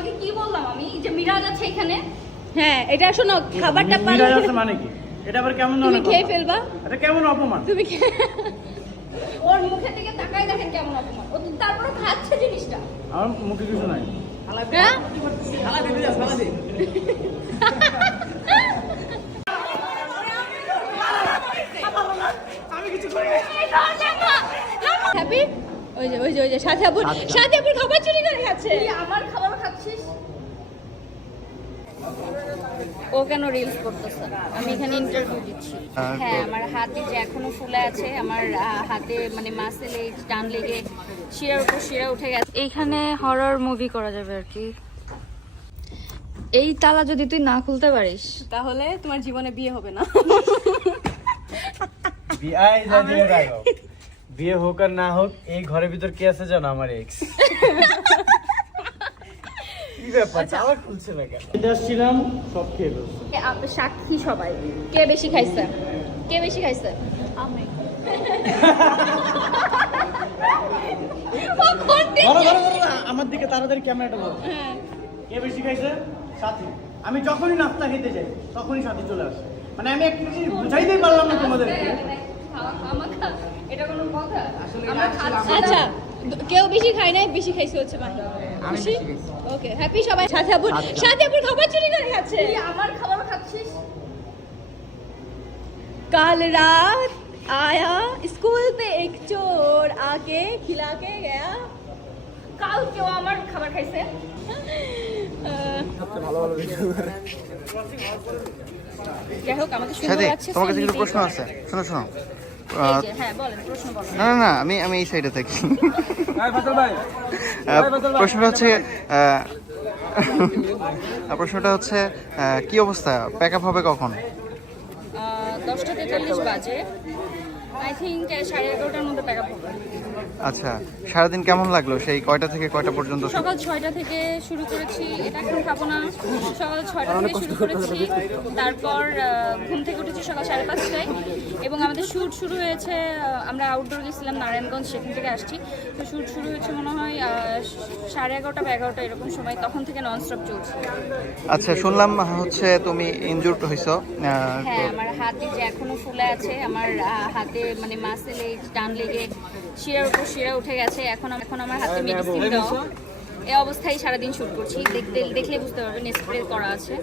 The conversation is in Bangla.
তোমাকে কি বললাম আমি যে মিরাজ আছে এখানে? হ্যাঁ এটা শোনো, খাবারটা মিরাজ আছে মানে কি? এটা আবার কেমন তুমি ধরনের খেয়ে কথা? ফেলবা। এটা কেমন অপমান? তুমি ওর মুখের দিকে তাকাই দেখেন কেমন অপমান। ও তো তারপরে খাচ্ছে জিনিসটা। আমার মুখে কিছু নাই। হ্যাঁ? হ্যাপি? ওই যে সাথে আপুর খাবার চুরি করে খাচ্ছে। তুই আমার খাবার খাচ্ছিস? ও কেন রিলস করতেছে? আমি এখানে ইন্টারভিউ দিচ্ছি। হ্যাঁ, আমার হাতে যে এখনো ফুলে আছে, আমার হাতে মানে মাসেলে টান লেগে শিরার উপর শিরা উঠে গেছে। এইখানে হরর মুভি করা যাবে আর কি। এই তালা যদি তুই না খুলতে পারিস তাহলে তোমার জীবনে বিয়ে হবে না। বিয়ে হোক আর না হোক, এই ঘরের ভিতর কে আছে জানো? আমার এক্স। কি ব্যাপার? তালা খুলছে না কেন? এটা ছিলাম সব খেয়ে ফেলছে। সাক্ষী সবাই। কে বেশি খাইছে? কে বেশি খাইছে? আমি। আমার দিকে তাড়াতাড়ি ক্যামেরাটা বল। কে বেশি খাইছে? সাথী। আমি যখনই নাস্তা খেতে যাই তখনই সাথী চলে আসে। মানে আমি একটা জিনিস বুঝাইতেই পারলাম না তোমাদেরকে। এটা কোনো কথা? আচ্ছা, কেউ বেশি খায় নাই, বেশি খাইছে হচ্ছে মাহি। খুশি? ওকে, হ্যাপি সবাই। সাথে আপুর খাবার চুরি করে খাচ্ছে। তুই আমার খাবার খাচ্ছিস? कल रात आया स्कूल पे एक चोर आके खिला के गया। কাল কেউ আমার খাবার খাইছে? যাই হোক, আমাকে সাথে সুন্দর লাগছে। তোমার কাছে কিছু প্রশ্ন আছে, শোনো শোনো। হ্যাঁ বলেন, প্রশ্ন বলেন। না আমি এই সাইডে থাকি। প্রশ্নটা হচ্ছে কি অবস্থা, প্যাক আপ হবে কখন? 10:43 বাজে। আই থিঙ্ক 11:30টার মধ্যে প্যাক আপ হবে। আচ্ছা, সারাদিন কেমন লাগলো? সেই কয়টা থেকে কয়টা পর্যন্ত? সকাল 6টা থেকে শুরু করেছি, এটা এখন খাবো না। সকাল 6টা থেকে শুরু করেছি, তারপর ঘুম থেকে উঠেছি সকাল 5:30টায় এবং আমাদের শ্যুট শুরু হয়েছে। আমরা আউটডোর গেছিলাম নারায়ণগঞ্জ, সেখান থেকে আসছি। তো শ্যুট শুরু হয়েছে মনে হয় 11:30 বা 11টা এরকম সময়, তখন থেকে ননস্টপ চলছে। আচ্ছা, শুনলাম হচ্ছে তুমি ইনজুর্ড হইছো। হ্যাঁ, আমার হাতে যে এখনো ফুলে আছে, আমার হাতে মানে মাসেলে টান লেগে শিরার উপর শিরা উঠে গেছে। এখন আমার হাতে মেডিসিন দেওয়া। এই অবস্থায় সারাদিন শুট করছি, দেখলে বুঝতে পারবেন স্প্রে করা আছে।